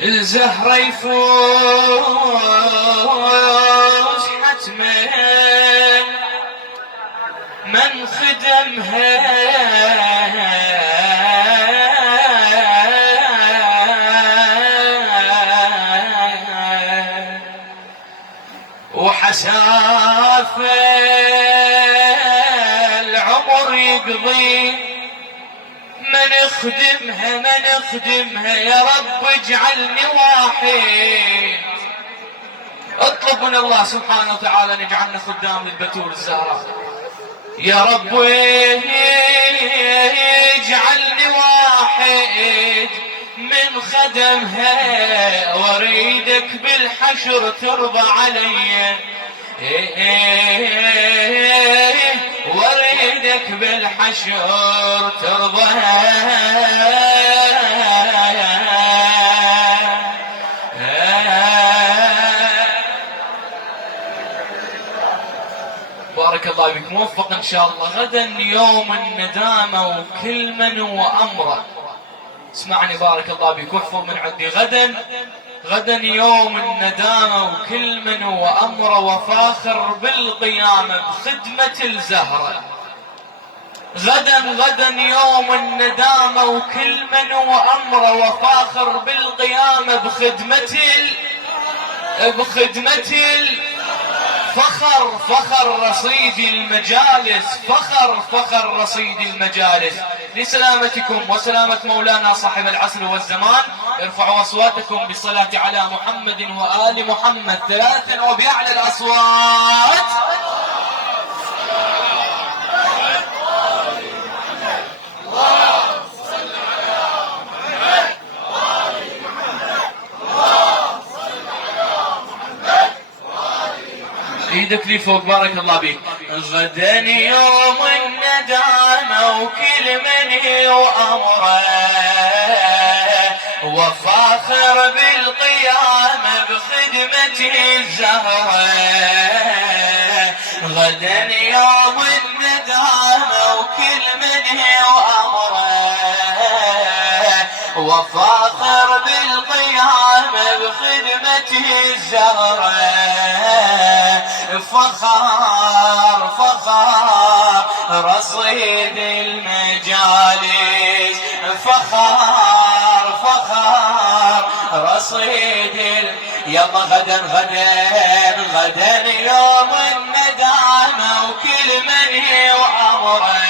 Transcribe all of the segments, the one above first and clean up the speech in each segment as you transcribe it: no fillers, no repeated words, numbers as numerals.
الزهرة يفوز حتما من خدمها وحساف العمر يقضي من اخدمها يا رب اجعلني واحد. اطلب من الله سبحانه وتعالى ان يجعلنا خدام للبتول الزهراء يا رب، اجعلني واحد من خدمها واريدك بالحشر ترضى علي، واريدك بالحشر ترضى. بارك الله بك، موفق ان شاء الله. غدا يوم الندامة وكل من وامره. اسمعني بارك الله بك واحفظ من عندي. غدا يوم الندامة وكل من وامره وفاخر بالقيامة بخدمة الزهرة. غدا يوم الندامة وكل من وامره وفاخر بالقيامة بخدمة فخر رصيد المجالس، فخر رصيد المجالس. لسلامتكم وسلامة مولانا صاحب العصر والزمان ارفعوا أصواتكم بالصلاة على محمد وآل محمد ثلاثا وبأعلى الأصوات. ايدك لي فوق بارك الله بك. غدا يوم الندامة وكل من وامره وفاخر بالقيامة بخدمة الزهرة. غدا يوم الندامة وكل من وامره وفاخر بالقيامة بخدمة الزهرة. فخار رصيد المجالس، فخار رصيد يلا غدا يوم الندامة وكل من وامره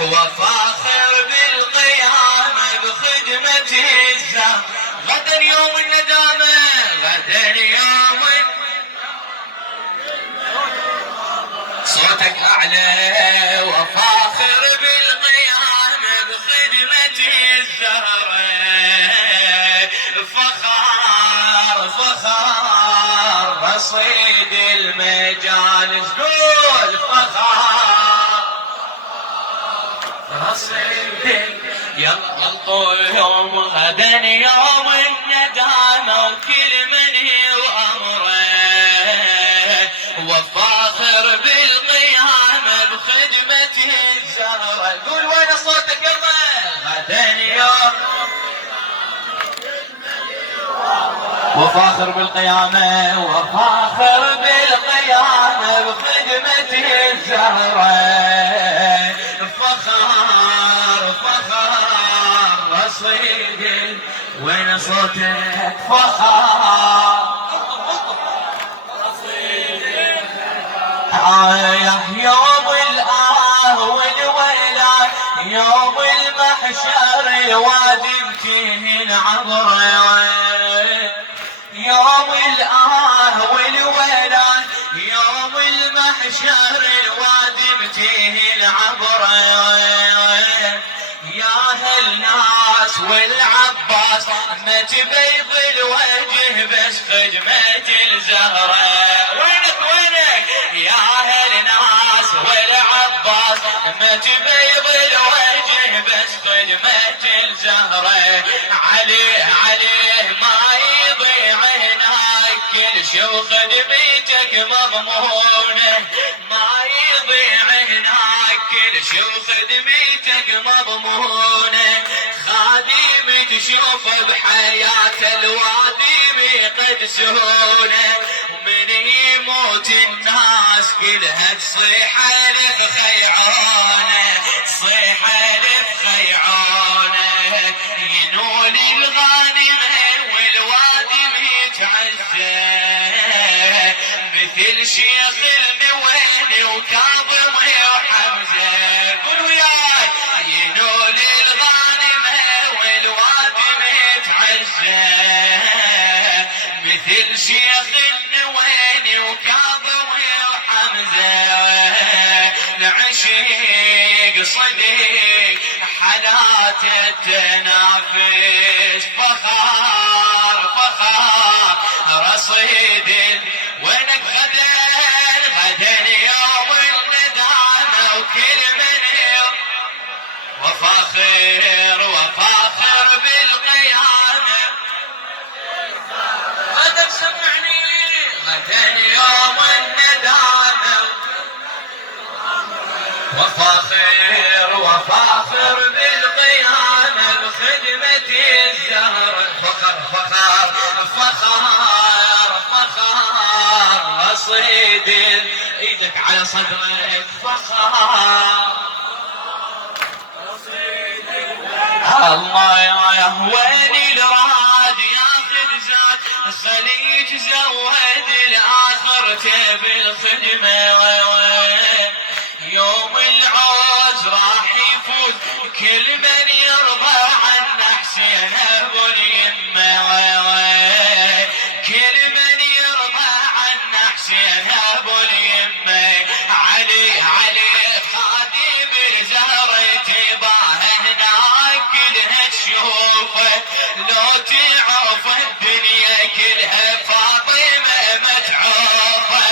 وفاخر بالقيامة بخدمة الزهرة. غدا يوم الندامة، غدا يوم صوتك أعلى وفاخر بالقيامة بخدمة الزهرة. فخار رصيد المجالس. قول فخار رصيد يلا القيوم. غدا يوم الندامة وكل من وأمره وفاخر بالقيامة بخدمة الزهرة. قول وين صوتك يلا. غدا يوم وفاخر بالقيامة بخدمة الزهرة. فخار رصيد وين صوتك. فخار يوم الآه والويلات يوم المحشر الوادي بكين عبره. يوم الآه والويلات يوم المحشر الوادي بكين عبره. يا هالناس والعباس ما تبيض الوجه بس خدمة الزهرة. وينك يا هالناس والعباس ما تبيض الوجه بس خدمة الزهرة. عليه ما يضيع هناك كل شيء وخدمتك مضمونة ما يضيع هناك كل شي وخدمتك مضمونة خادم تشوفه بحياة الوادم يقدسونه ومن يموت الناس كلها تصيح لف خيعانه تصيح لف خيعانه ينول الغانمين والوادم يتعزى مثل شيخ الموين وكاظم وحمزه قول وياي ينول الغانمين والوادم يتعزى مثل شيخ النوين وكاظم وحمزه العشيق صديق حالات التنافس فخار فخار رصيد وينك غدا يوم الندامة وكل من يوم وفاخر بالقيامة غدا سمعني غدا يوم الندامة وفاخر بالقيامة بخدمة الزهر فخار رصيد ايدك على صدرك فخار الله يا ويلي الراد ياخذ زاد خليك زود الاخرته بالخدمه يوم العوز راح يفوز كل من يرضى عنه حسين ابو اليمه كل من يرضى عنه حسين ابو اليمه علي خادم الزهر تباه هناك كلها تشوفه لو تعرف الدنيا كلها فاطمه متعوفه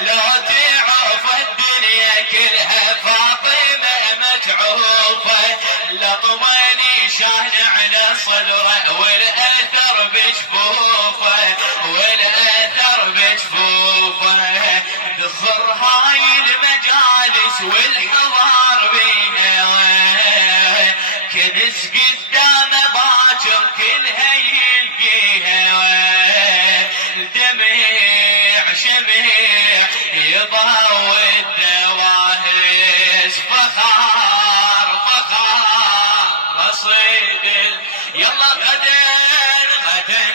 لو تعرف الدنيا كلها فاطمه متعوفه لطمني شان على صدره والاثر بجفوفه دخر هاي المجالس والحضار بيها كنس قدامه باكر كلها يلقيها الدمع شميع يضوي الدواهس فخار رصيد يلا غدا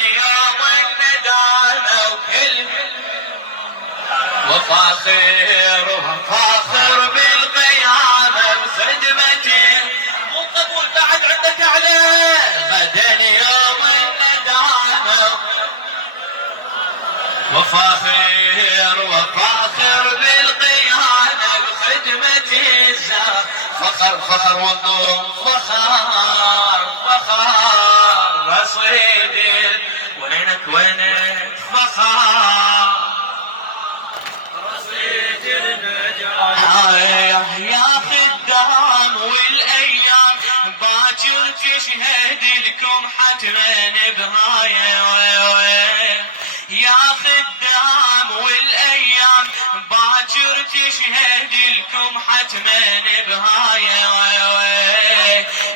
يوم الندامة وكل وفاخر بالقيامة بخدمته مو قبول بعد عندك عليه غدا يوم الندامة وفاخر بالقيامة بخدمته الزهر فخر والضم فخار رصيد وينك فخار يا خدام والايام باكر تشهد لكم حتما بهايه يا خدام والايام باكر تشهد لكم حتما بهايه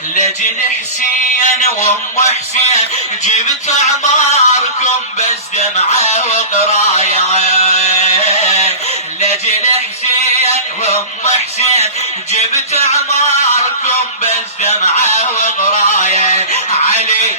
لجل حسين وام حسين جبت اعماركم بس دمعه وقرايه لجل حسين وام حسين جبت اعماركم بس دمعه وقرايه علي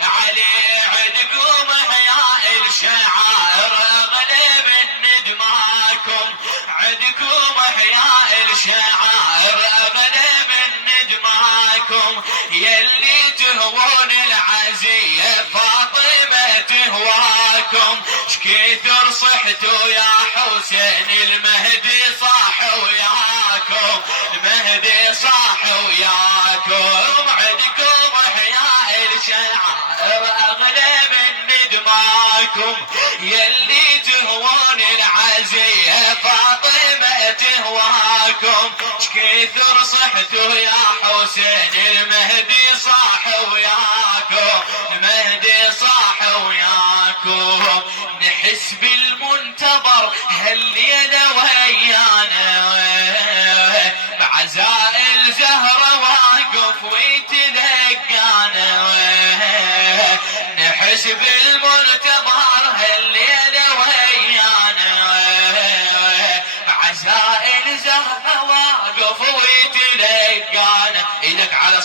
عندكم احياء الشعائر اغلى من دماكم عندكم احياء الشعائر اغلى من دماكم يلي تهوون العزيه فاطمه تهواكم شكثر صحتوا يا حسين المهدي صاح وياكم المهدي صاح وياكم عندكم احياء الشعائر اغلى من دماكم يلي تهوون العزيه فاطمه تهواكم شكثر صحتوا يا حسين المهدي صاح وياكم المهدي صاح وياكم نحس بالمنتهى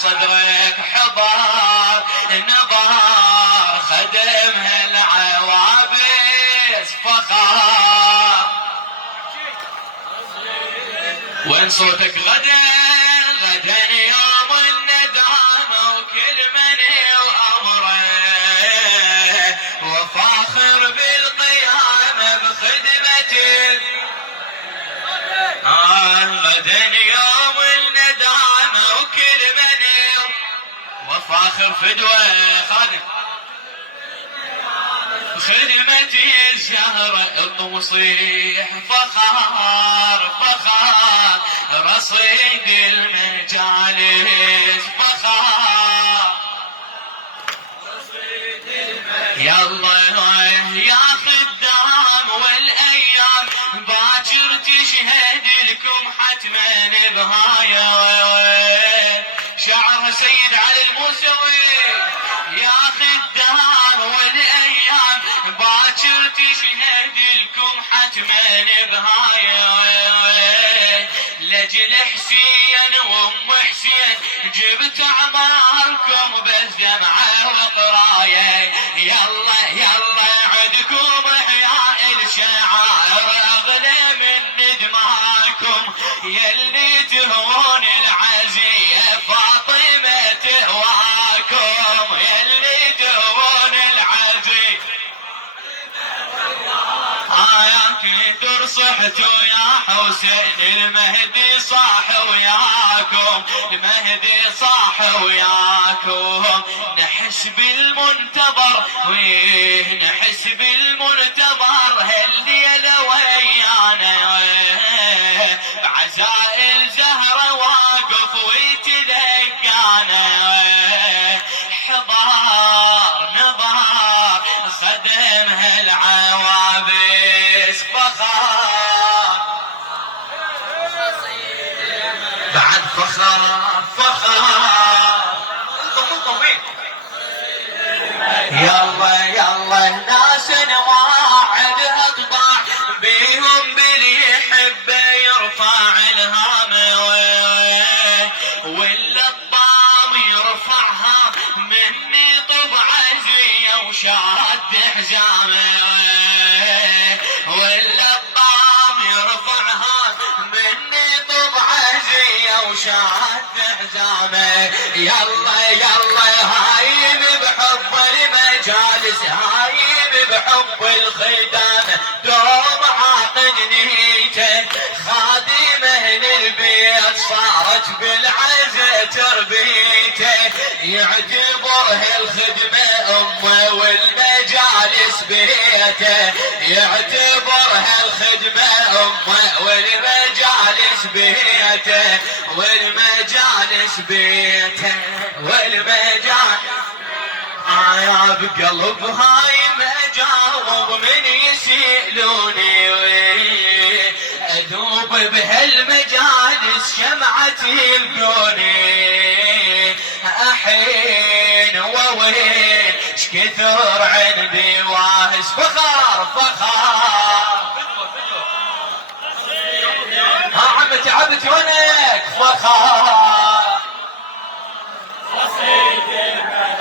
صدرك حضار نظار خدمها العوابس فخار. وين صوتك غدا غدا يوم الندامة وكل من وأمره وفاخر بالقيامة بخدمته. غدا يوم الندامة وكل من وفاخر فدوة خادم خدمتي الزهرة الطوصيح فخار فخار رصيد المجالس فخار. يلا يا خدام والايام باكر تشهد لكم حتما بهاي. شعر سيد علي الموسوي يا خدام والايام باكر تشهد لكم حتما بهاي. لجل حسين وام حسين جبت اعماركم بس جمعه وقرايه. يلا يلا عدكم احياء الشعائر اغلى من دماءكم يلي تهون العزيه فاطمه تهواكم يلي تهون العزيه. يا كثر صحتوا يا حسين المهدي صاح وياكم المهدي صاح وياكم. نحس بالمنتظر نحس بالمنتظر هالليلة ويانا بعزائل زهرة واقف ويتلقانا. حضار نظار خدمها العوابس فخار بعد فخار فخار. يلا يلا ناس واعدها تطاع بيهم باللي يحبه يرفع الهامه ولا الطام يرفعها مني طبع زيه وشاد حزامه ولا الطام يرفعها مني طبع زيه وشاد حزامه. يلا يلا هايم بحب المجالس هايم بحب الخدامه دوم عاقد نيته خادمه للبيت صارت بالعزة تربيته. يعتبرها الخدمة أمه والمجالس بيته يعتبرها الخدمة أمه والمجالس بيته والمجالس بيته والمجالس. يا بقلب هاي ما جاوب من يسألوني أذوب بهالمجالس شمعتي يلقوني. أحين ووين شكثر عندي واهس فخار فخار. عمتي عبتي ونك فخار.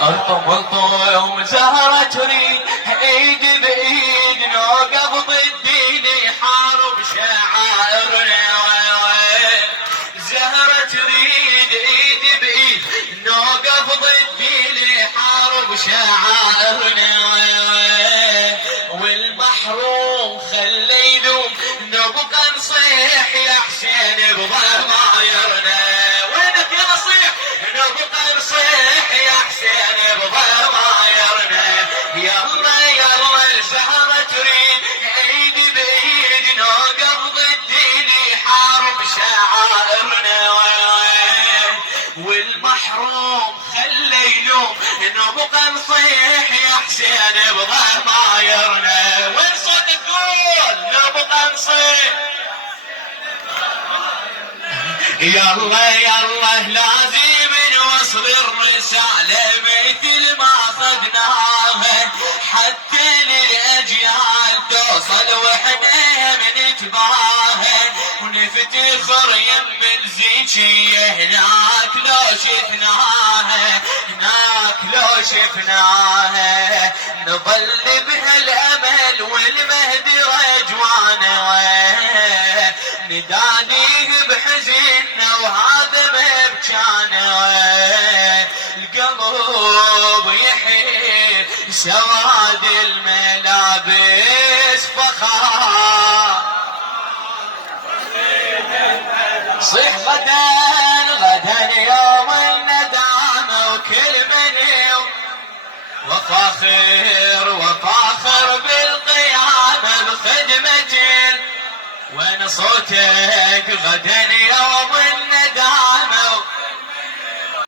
الطم الطم زهرة تريد ايد بايد نوقف ضد اللي حارب شعائرنا. زهرة تريد ايد بايد نوقف ضد اللي حارب شعائرنا. والمحروم خلي يذوب نبقى نصيح يا حسين بضمايرنا. وينك يا نصيح نبقى نصيح يا حسين بضمايرنا. يلا يلا الزهرة تريد ايد بايد نوقف ضد اللي حارب شعائرنا. والمحروم خلي يلوم نبقى نصيح يا حسين بضمايرنا. وين صوتك قول نبقى نصيح. يلا يلا لازم نوصل الرسالة مثل ما صدناها حتى للأجيال توصل وحنا منتباهى نفتخر يم الزيجية هناك لو شفناها، هناك لو شفناها نظل بهالأمل والمهدي رجوانا، ندانيه بحزننا وهذا مبكانا، القلب يحيل سواد الملابس فخار. صيح غدا غدا يوم الندامة وكل من يوم وفاخر وفاخر بالقيامة بخدمة وين صوتك غدا